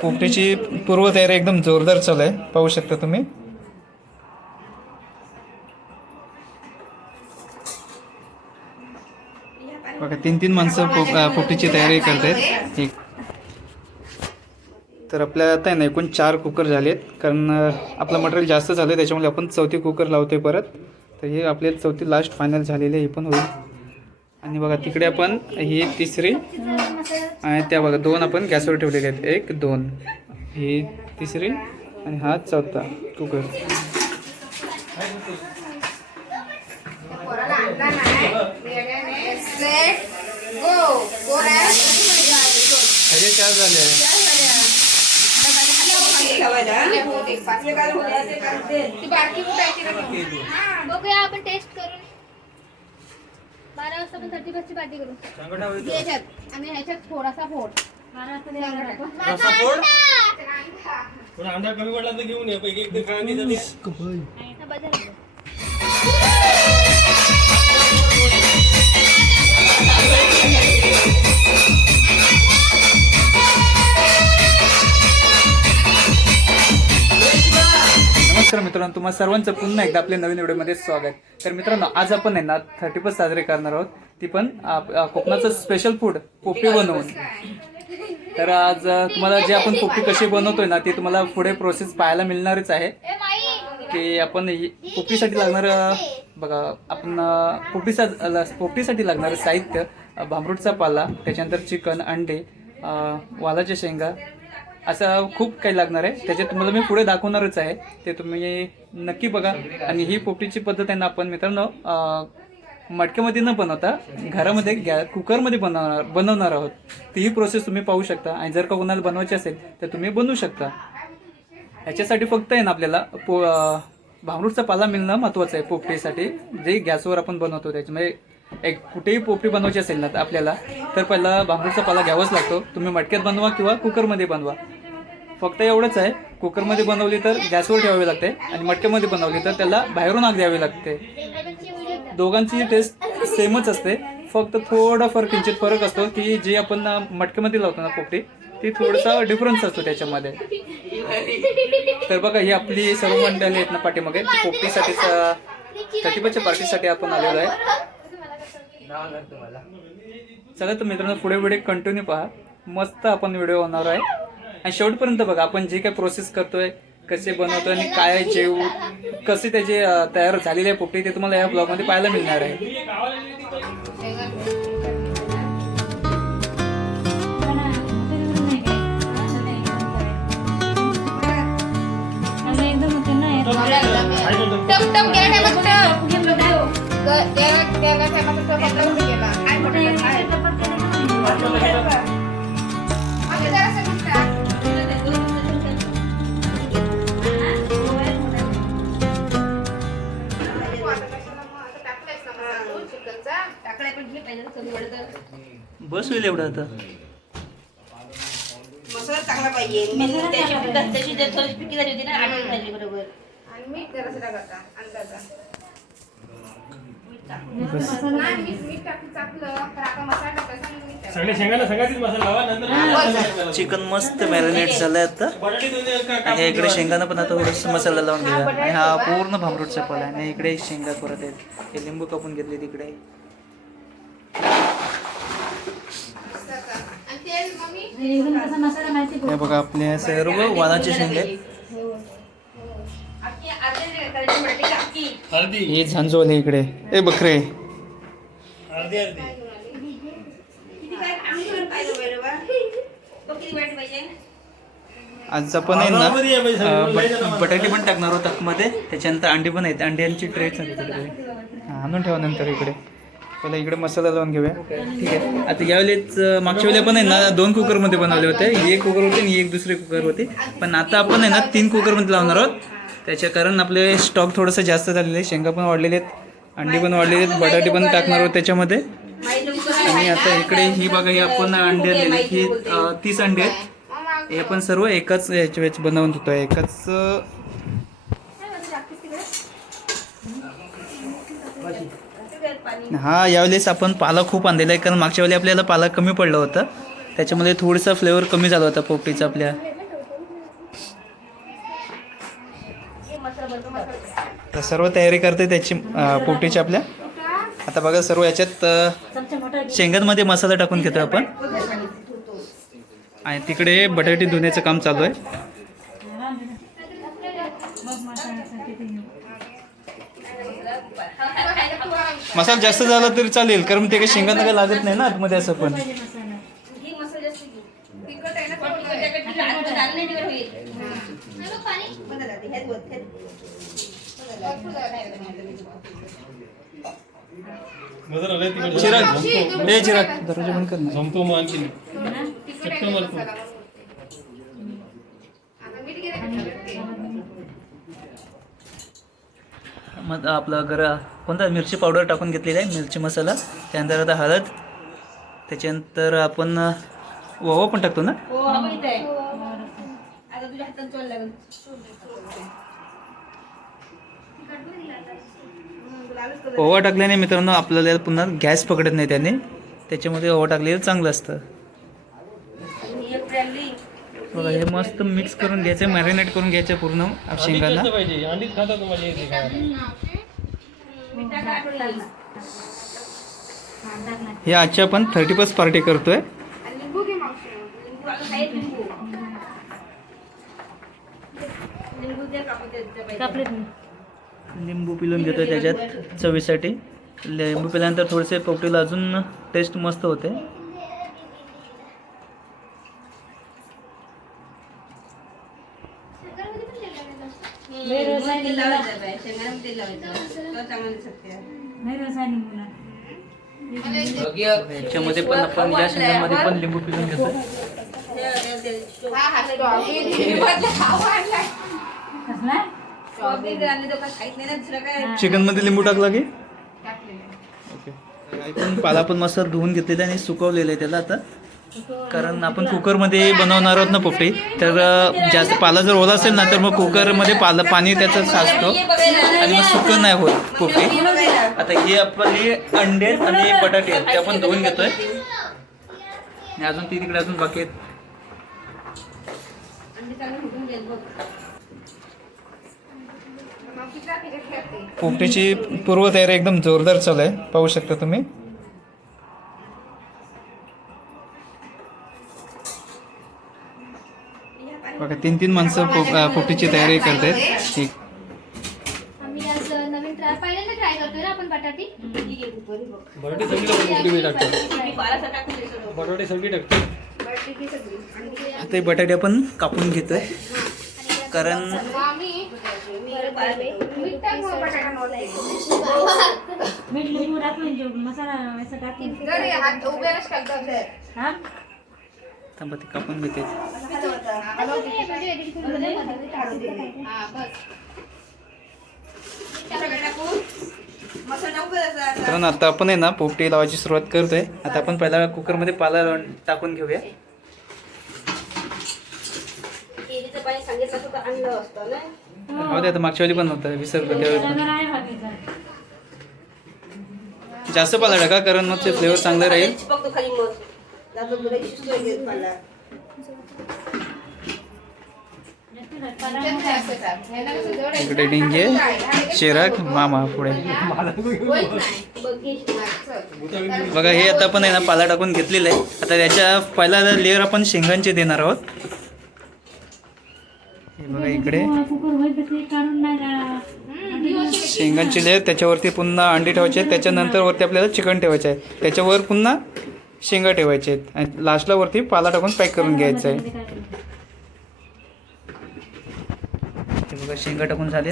पोपटीची पूर्वतयारी एकदम जोरदार चालू आहे, पाहू शकता तुम्ही. बघा 3-3 माणसं पोपटीची तयारी करतात. एक तर आपल्या आता आहे ना एकूण 4 कुकर झालेत, कारण आपलं मटेरियल जास्त झालं त्याच्यामुळे आपण चौथी कुकर लावतोय परत. तर हे आपले चौथी लास्ट फायनल झालेली आहे, हे पण होईल. आणि बघा तिकडे आपण ही तिसरी आणि त्या बघा 2 आपण गॅसवर ठेवलेले आहेत, 1 2 ही तिसरी आणि हा चौथा कुकर. ह्याचे 4 झाले आहे. बघूया आपण टेस्ट करून 12 वाजता आपण 30 पार्टी करू. ह्याच्यात आणि ह्याच्यात थोडासा फोड 12 वाजता अंडा कमी पडला तर घेऊन ये पैकी एक कांदी नमस्कार मित्रांनो, तुम्हाला सर्वांचं पुन्हा एकदा आपल्या नवीन व्हिडिओमध्ये स्वागत. तर मित्रांनो, आज आपण आहे ना 31 साजरे करणार आहोत, ती पण कोकणाचं स्पेशल फूड पोपटी बनवून. तर आज तुम्हाला जे आपण पोपटी कशी बनवतोय ना ती तुम्हाला पुढे प्रोसेस पाहायला मिळणारच आहे. की आपण पोपटीसाठी लागणार बघा, आपण पोपटीसाठी लागणारं साहित्य भांबरूटचा पाला, त्याच्यानंतर चिकन, अंडे, वालाच्या शेंगा, असं खूप काही लागणार आहे. त्याच्यात तुम्हाला मी पुढे दाखवणारच आहे, ते तुम्ही नक्की बघा. आणि ही पोपटीची पद्धत आहे ना आपण मित्रांनो मटक्यामध्ये न बनवता घरामध्ये कुकरमध्ये बनवणार आहोत. ती ही प्रोसेस तुम्ही पाहू शकता. आणि जर का कोणाला बनवायची असेल तर तुम्ही बनवू शकता. ह्याच्यासाठी फक्त आहे ना आपल्याला भांबरूटचा पाला मिळणं महत्त्वाचं आहे पोपटीसाठी, जे गॅसवर आपण बनवतो. त्याच्यामध्ये एक कुठेही पोपटी बनवायची असेल ना आपल्याला तर पहिला भांबरूटचा पाला घ्यावाच लागतो. तुम्ही मटक्यात बनवा किंवा कुकरमध्ये बनवा, फक्त एवढंच आहे. कुकरमध्ये बनवली तर गॅसवर ठेवावी लागते आणि मटक्यामध्ये बनवली तर त्याला बाहेरून आग द्यावी लागते. दोघांची टेस्ट सेमच असते, फक्त थोडाफार किंचित फरक असतो की जे आपण मटक्यामध्ये लावतो ना पोपटी ती थोडासा डिफरन्स असतो त्याच्यामध्ये. तर बघा ही आपली सर्व मंडळी आहेत ना पाठीमागे, पोपटीसाठी 31च्या पार्टीसाठी आपण आलेलो आहे. चला तर मित्रांनो, पुढे व्हिडिओ कंटिन्यू पहा, मस्त आपण व्हिडिओ होणार आहे. आणि शेवटपर्यंत बघा आपण जे काय प्रोसेस करतोय, कसे बनवतोय आणि काय जेव कसे त्याचे तयार झालेले आहे पोपटी, ते तुम्हाला या ब्लॉगमध्ये पाहायला मिळणार आहे. बस होईल एवढं आता. मसाला चांगला पाहिजे. त्याची थोडी पिकी झाली होती ना, आठवण झाली बरोबर. आणि मीठ जरा टाकायचा अंदाजा. सगळे शेंगाला सगळ्यातच मसाला लावा, नंतर चिकन मस्त मॅरिनेट झालंय आता. आणि इकडे शेंगानं पण आता थोडंसं मसाला लावून घ्या. आणि हा पूर्ण भांबरूटचा पाला आहे. आणि इकडे शेंगा परत आहेत, हे लिंबू कापून घेतले तिकडे. हे बघा आपले सर्व वालाचे शेंगे. हे झांजोले इकडे, ए बकरे. अर्धी अर्धी आज आपण आहे ना बटाटे पण टाकणार आहोत आतमध्ये, त्याच्यानंतर अंडी पण आहेत. अंड्यांची ट्रेच आहे तिकडे, आणून ठेवा नंतर. इकडे पहिला इकडे मसाला लावून घेऊया. ठीक आहे. आता यावेळेस मागच्या वेळेला पण आहे ना 2 कुकरमध्ये बनवले होते, एक कुकर होते आणि एक दुसरे कुकर होते. पण आता आपण आहे ना 3 कुकरमध्ये लावणार आहोत. त्याच्या कारण आपले स्टॉक थोडंसं जास्त झालेलं आहे. शेंगा पण वाढलेले आहेत, अंडी पण वाढलेले आहेत, बटाटे पण टाकणार आहोत त्याच्यामध्ये. आणि आता इकडे ही बघा, ही आपण अंडे आणलेले, ही 30 अंडे आहेत. हे आपण सर्व एकाच याच्या बनवून होतो, एकाच. हा यावेळेस आपण पाला खूप आणलेला आहे, कारण मागच्या वेळी आपल्याला पाला कमी पडलं होतं. त्याच्यामध्ये थोडासा फ्लेवर कमी झाला होता पोपटीचा आपल्या. तर सर्व तयारी करते त्याची पोपटीची आपल्या. आता बघा सर्व याच्यात शेंगांमध्ये मसाला टाकून घेतो आपण. आणि तिकडे बटाटे धुण्याचं काम चालू आहे. मसाला जास्त झाला तरी चालेल, कारण ते काही शेंगांना काही लागत नाही ना आतमध्ये असं पण. मजा आलाय तिकडे. चिराग हे चिराग दरवाजा बंद कर ना. जमतो मग आणखी चटकन मारतो. मग आपलं कोणता मिरची पावडर टाकून घेतलेली आहे, मिरची मसाला. त्यानंतर आता हळद, त्याच्यानंतर आपण ओवा पण टाकतो ना. ओवा टाकल्याने मित्रांनो आपल्याला पुन्हा गॅस पकडत नाही त्याने. त्याच्यामध्ये ओवा टाकलेलं चांगलं असतं. बघा हे मस्त मिक्स करून घ्यायचं, मॅरिनेट करून घ्यायचं पूर्ण शेंगाला. पाहिजे अंडीच खाता तुम्हाला येते खायला. हे आजची आपण 31st पार्टी करतोय. लिंबू पिळून घेतोय त्याच्यात चवीसाठी. लिंबू पिल्यानंतर थोडेसे पोपटीला अजून टेस्ट मस्त होते. याच्यामध्ये पण आपण या शेंगामध्ये पण लिंबू पिळून घेतोय. चिकन मध्ये लिंबू टाकला की ओके. पण पाला पण मस्त धुवून घेतलेला आणि सुकवलेलं आहे त्याला आता, कारण आपण कुकरमध्ये बनवणार आहोत ना पोपटी. तर जास्त पाला जर ओला असेल ना तर मग कुकरमध्ये पाणी त्याचं साचतं आणि मग सुकं नाही होत पोपटी. आता हे आपले अंडे आणि बटाटे आहेत ते आपण धुवून घेतोय. आणि अजून ती तिकडे अजून बाकी आहेत. पोपटीची पूर्वतयारी एकदम जोरदार चालू आहे, पाहू शकता तुम्ही. बघा 3-3 माणसं पोपटीची तयारी करतायत. ठीक. आम्ही आज नवीन पहिल्यांदा ट्राय करतोय ना आपण बटाटी. बटाटे सगळी पोपटी मी टाकतो. बटाटे सगळी टाकतो. आता हे बटाटे आपण कापून घेतोय, कारण मीठ लिंबू टाकून जो मसाला वैसा टाकून थांबा ते कापून घेते. कारण आता आपण आहे ना पोपटी लावायची सुरुवात करतोय. आता आपण पहिला कुकरमध्ये पाला टाकून घेऊया. हो ते आता मागच्या वेळी पण होतं, विसरलं त्यावेळी. जास्त पाला टाका, कारण मग ते फ्लेवर चांगलं राहील. इकडे डिंगे चिराग मामा पुढे. बघा हे आता आपण आहे ना पाला टाकून घेतलेलं आहे. आता त्याच्या पहिला लेअर आपण शेंगांचे देणार आहोत. हे बघा इकडे शेंगांची लेअर, त्याच्यावरती पुन्हा अंडी ठेवायची आहेत. त्याच्यानंतर वरती आपल्याला चिकन ठेवायचं आहे. त्याच्यावर पुन्हा शेंगा ठेवायचे आहेत आणि लास्टला वरती पाला टाकून पॅक करून घ्यायचं आहे. हे बघा शेंगा टाकून झाले.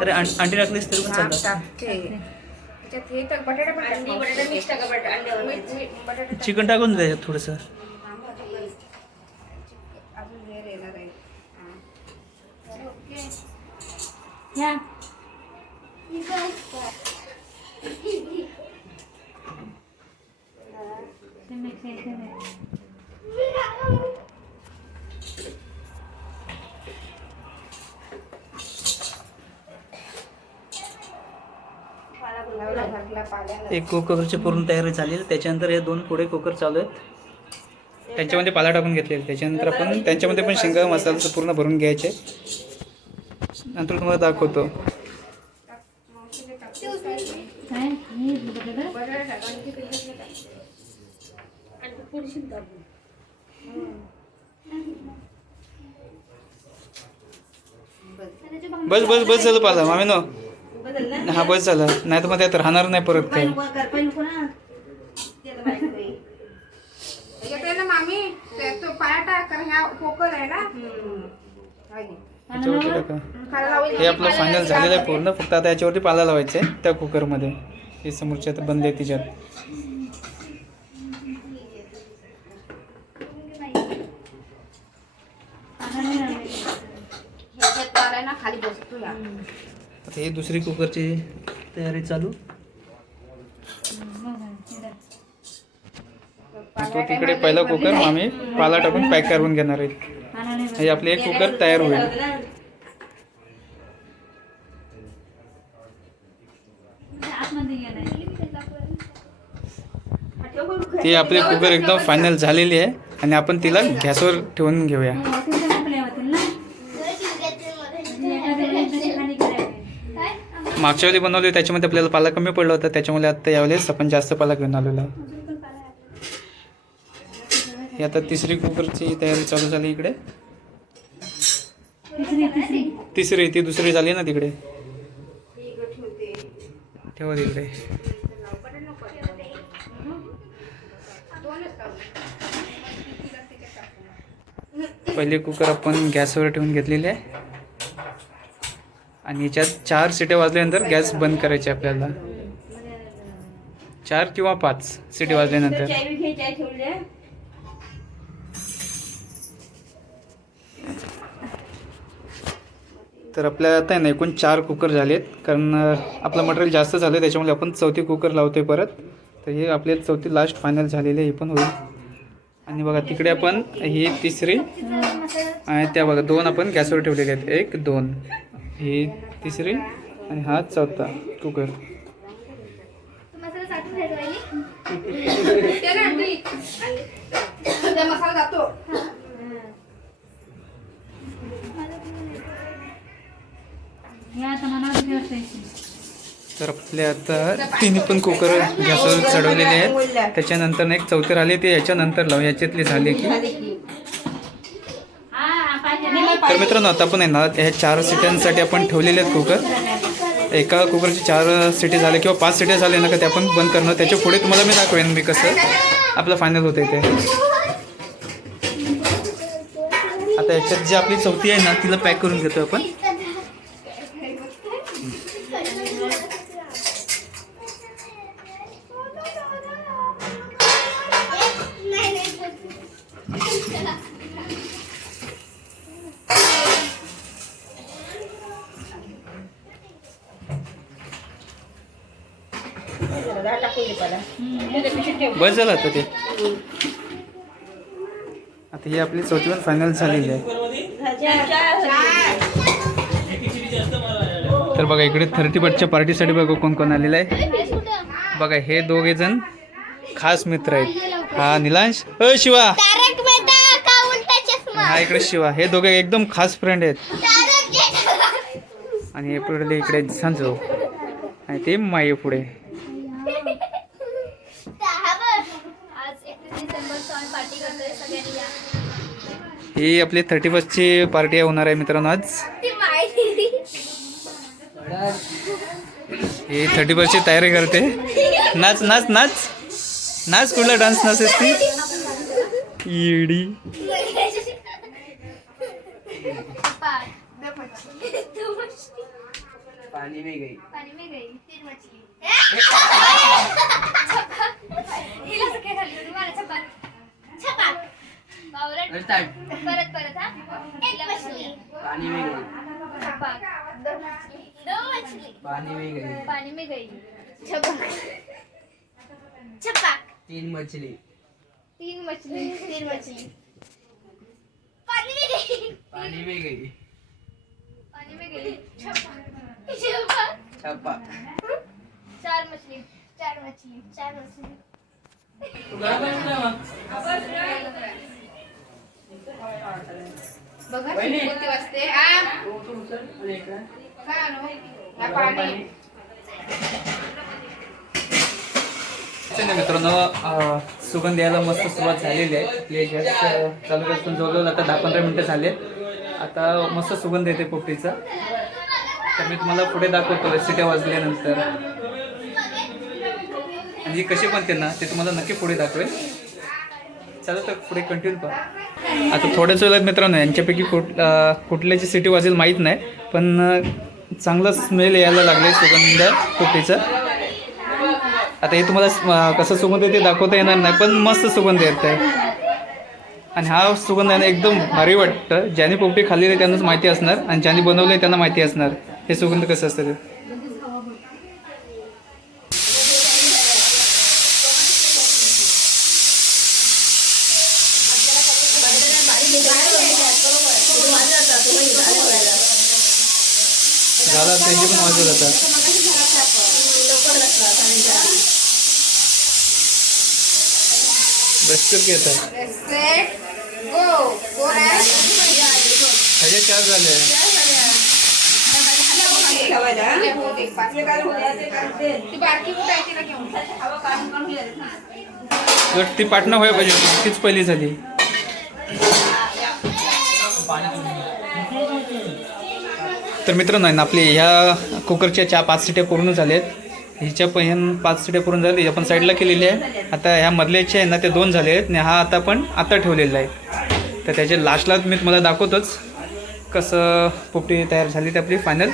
तर अंडी टाकलीस तरी पण चालतं. चिकन टाकून द्यायचं थोडंसं. या एक कुकरची पूर्ण तयारी झाली. त्याच्यानंतर हे 2 पुढे कुकर चालू आहेत. त्यांच्यामध्ये पाला टाकून घेतलेले. त्याच्यानंतर आपण त्यांच्यामध्ये पण शेंगा मसाल्याचं पूर्ण भरून घ्यायचे. नंतर तुम्हाला दाखवतो. काय हे बटाटा बस बस बस झालं पाला मामी नो. बदल ना हा बस झालं, नाही तर मग त्यात राहणार नाही परत काय. करपाई नको ना ते आता माहिती नाही. येते ना मामी तो पराठा कर ह्या पोकळ आहे ना याच्यावरती टाका. खायला लावून हे आपलं फायनल झालेलं आहे पूर्ण. फक्त आता याच्यावरती पाला लावायचं आहे त्या कुकरमध्ये. हे समोरच्या आता बंद आहे तिच्यात. ह्याच्यात पाला ना खाली बसतो या आता ही दुसरी कुकरची तयारी चालू. तो तिकडे पहिला कुकर आम्ही पाला टाकून पॅक करून घेणार आहे. हे आपले एक कुकर तयार होईल. आतमध्ये गेलाय. ती आपले कुकर एकदम फायनल झालेली आहे आणि आपण तिला गॅसवर ठेवून घेऊया. तुमच्या आपल्या होतील ना खाली करायचं. मागच्या वेळी बनवली त्याच्यामध्ये आपल्याला पाला कमी पडला होता, त्याच्यामुळे आता यावेळेस आपण जास्त पाला घेऊन आलेलो आहे. ही आता तिसरी कुकरची तयारी चालू झाली इकडे. तिसरी ती दुसरी झाली ना तिकडे. ठेवा तिकडे. पहिले कुकर आपण गॅसवर ठेवून घेतलेले आहे आणि याच्यात 4 शिट्या वाजल्यानंतर गॅस बंद करायचे आपल्याला. 4 किंवा 5 शिट्या वाजल्यानंतर. चाय बी घ्यायची आहे ठेवल्या. तर आपल्याला आता आहे ना एकूण 4 कुकर झालेत, कारण आपलं मटेरियल जास्त झालं त्याच्यामुळे आपण चौथी कुकर लावतोय परत. तर हे आपले चौथी लास्ट फायनल झालेली आहे, हे पण होईल. आणि बघा तिकडे आपण ही तिसरी आणि त्या बघा 2 आपण गॅसवर ठेवलेले आहेत. 1 2 ही तिसरी आणि हा चौथा कुकर. मसाला साठवून घ्यायचा आहे. ते ना ते मसाला जातो या आता मनावर ठेवायचं. तर आपले आता तिन्ही पण कुकर गॅसवर चढवलेले आहेत. त्याच्यानंतर एक चौथी राहिली ते याच्यानंतर लावू. याच्यातली झाली की. तर मित्रांनो आता आपण आहे ना ह्या 4 सिट्यांसाठी आपण ठेवलेले आहेत कुकर. एका कुकरची 4 सिटी झाले किंवा 5 सिट्या झाले ना का ते आपण बंद करणं. त्याच्या पुढे तुम्हाला मी दाखवेन मी कसं आपलं फायनल होतं ते. आता याच्यात जी आपली चौथी आहे ना तिला पॅक करून घेतो आपण. बस झालं आता ते. आता ही आपली चौथी पण फायनल झालेली आहे. तर बघा इकडे 30बर्थच्या पार्टीसाठी बघा कोण कोण आलेलं आहे. बघा हे दोघे जण खास मित्र आहेत. हा निलांश, अ शिवा, तारक मेहता का उलटा चष्मा. हा इकडे शिवा. हे दोघे एकदम खास फ्रेंड आहेत. आणि हे पुढे इकडे संजू आणि ते माये पुढे. आज 31 डिसेंबरचा आम्ही पार्टी करतोय, सगळ्यांनी या. ही आपली 31ची पार्टी होणार आहे मित्रांनो आज. ती माहिती ही 31ची तयारी करते. नाच नाच नाच नाच. कुठला डान्स नाचेस ती येडी. पानी में गई. पानी में गई 3 मछली. हिला सगळे खाली होती मला छपाक. छपाक. बावरट. परत परत हा. 1 मछली. पानी में गई. छपाक. 2 मछली. पानी में गई. पानी में गई. छपाक. छपाक. 3 मछली. 3 मछली. 3 मछली. पानी में गई. पानी में गई. पानी में गई. छपाक. छपाक. छप्पा. 4 मछली. 4 मछली. 4 मछली. तू गरम है ना? बघा कोणती वाजते आ काय आणू? या पाणी चला मित्रांनो, सुगंध यायला मस्त सुरुवात झालेली आहे. आपले गॅस चालू करून जवळजवळ आता 10-15 मिनटं झाले. आता मस्त सुगंध येते पोपटीचा. तर मी तुम्हाला पुढे दाखवतो शिट्या वाजल्यानंतर, आणि ही कशी बनते ना ते तुम्हाला नक्की पुढे दाखवेल. चला तर पुढे कंटिन्यू करा. आता थोड्याच वेळात मित्रांनो यांच्यापैकी कुठल्याची सिटी वाजेल माहीत नाही, पण चांगला स्मेल यायला लागले सुगंध पोपटीचा. आता हे तुम्हाला कसं सुगंध आहे ते दाखवता येणार नाही, पण मस्त सुगंध येत आहे. आणि हा सुगंध आहे ना एकदम भारी वाटतं. ज्याने पोपटी खाल्लेली आहे त्यांनाच माहिती असणार, आणि ज्याने बनवलं आहे त्यांना माहिती असणार हे सुगंध कसं असतं ते. झाला त्यांची पण वाजत जातात. बसकर येतात. सेट गो कोण आहे ह्याचे 4 झाले. ती बारकी कुठे आहे तिला घेऊन ती पाटणा व्हायला पाहिजे होती, तीच पहिली झाली. तर मित्रांनो ना आपली ह्या कुकरच्या 5 शिट्या पूर्ण झाल्यात. हिच्या पण 5 शिट्या पूर्ण झाली, आपण साईडला केलेली आहे. आता ह्या मधल्याच्या आहे ना ते 2 झाले आहेत, आणि हा आता पण आता ठेवलेला आहे. तर त्याच्या लास्टला मी तुम्हाला दाखवतोच कसं पोपटी तयार झाली ते आपली फायनल.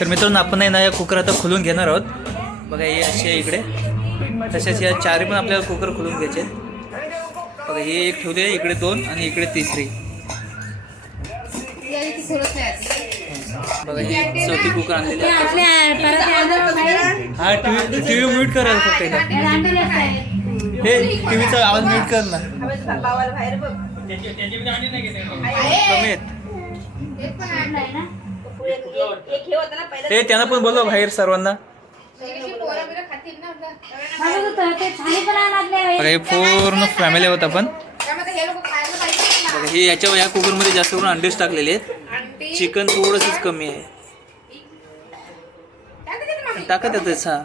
तर मित्रांनो आपण आहे ना या कुकर आता खोलून घेणार आहोत. बघा हे अशी आहे इकडे, तशाच या 4 पण आपल्याला कुकर खोलून घ्यायचे. बघा हे एक ठेवले आहे, इकडे 2 आणि इकडे 3री. बघा ही 4थी कुकर आणलेली आहे. हा टीव्ही म्यूट करा फक्त एकदा. हे टीव्हीचा आवाज म्यूट कर ना, कमी आहेत. हे त्यांना पण बोलवा बाहेर सर्वांना. हे पूर्ण फॅमिली होता. पण हे या कुकरमध्ये जास्त करून अंडेच टाकलेले आहेत. चिकन थोडंसंच कमी आहे. टाका त्यातच. हा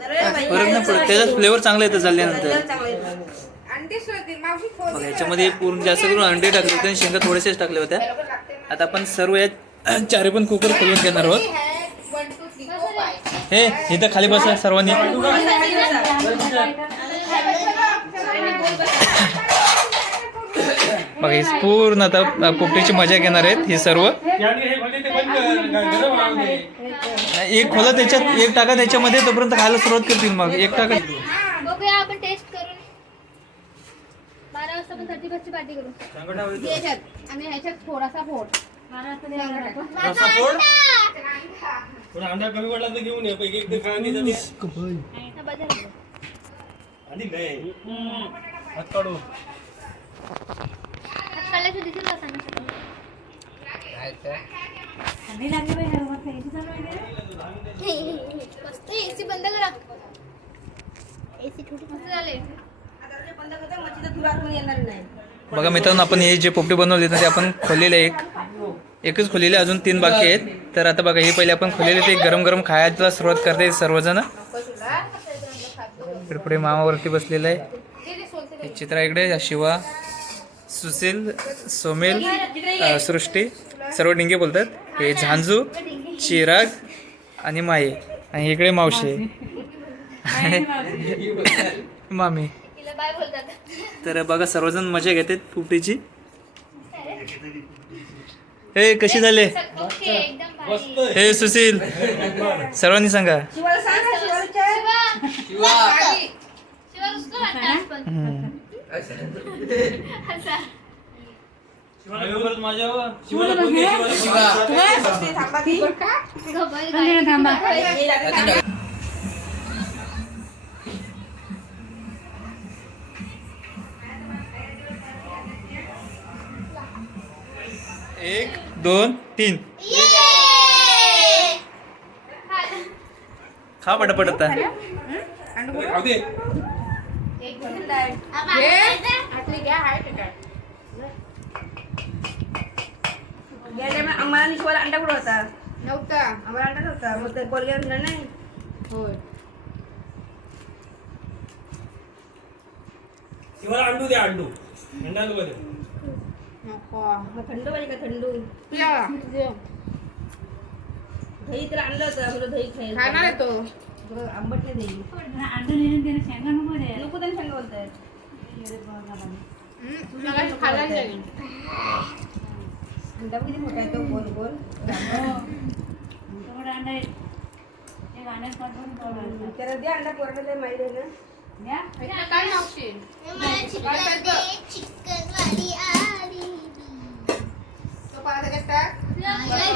फरक नाही पडत, त्याचा फ्लेवर चांगला येतं चालल्यानंतर. बघा ह्याच्यामध्ये पूर्ण जास्त करून अंडे टाकले होते आणि शेंगा थोडेसेच टाकले होत्या. आता आपण सर्व या 4 पण कुकर खोलून घेणार आहोत. हे इथं खाली बसा सर्वांनी. बघा हे पूर्ण आता पोपटीची मजा घेणार आहेत हे सर्व. एक खोला त्याच्यात, एक टाका त्याच्यामध्ये, तोपर्यंत खायला सुरुवात करतील. मग एक टाका. बघूया आपण टेस्ट करून. 12 वाजता आपण 31ची पार्टी करू. ह्याच्यात आणि ह्याच्यात थोडासा फोड. अंडा कमी पडला तर घेऊन ये. पैकी एक खाणी झाली आणि नाही हात काढू. काढल्याचं दिसेल का सांगा. मस्त एसी बंद करा. एसी छोटी मस्त झाले. बघा मित्रांनो आपण हे जे पोपटी बनवले ते आपण खोललेले एकच खोललेले, अजून 3 बाकी आहेत. तर आता बघा हे पहिले आपण खोललेले ते गरम गरम खायला सुरुवात करते सर्वजण. इकडे पुढे मामावरती बसलेला आहे. चित्रा इकडे, शिवा, सुशील, सोमेल, सृष्टी, सर्व डिंगे बोलतात. हे झांजू, चिराग आणि माये, आणि इकडे मावशी मामी. बाय बोलतात. तर बघा सर्वजण मजा घेतात पोपटीची. हे कशी झाले? ओके एकदम भारी. हे सुशील सर्वांनी सांगा. शिवा रुसलो वाटतं आज पण. असा. एक, 2, 3 खा पटापट आता. आम्हाला निशिवाला अंडा कुठं होता नव्हता आम्हाला अंडा नव्हता मग ते कोलगेट आणलं नाही होय शिवाला अंडू दे अंडू अंडा नको दे नको मग थंड पाहिजे का थंड पिया दही तर आणलं होतं आपलं दही खायला खाणार आहे तो बरं, आंबट नाही दही अंडू नेऊन त्याने शेंगा नको दे नको त्यांनी सांगा बोलतायत मला खायला नाही अंडा किती मोठा आहे तो गोल गोल थोडा अंडा एक अंड्यात पाठवून ठेवला. त्याला दे अंडा पोराला ते माहिती आहे ना द्या. काय मावशी तो पराठा त्याच्यात टाक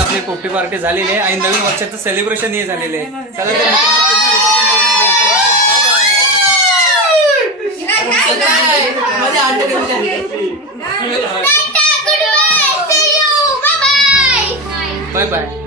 आपली पोपटी पार्टी झालेली आहे आणि नवीन वर्षाचं सेलिब्रेशन हे झालेलं आहे. चला तर बाय बाय.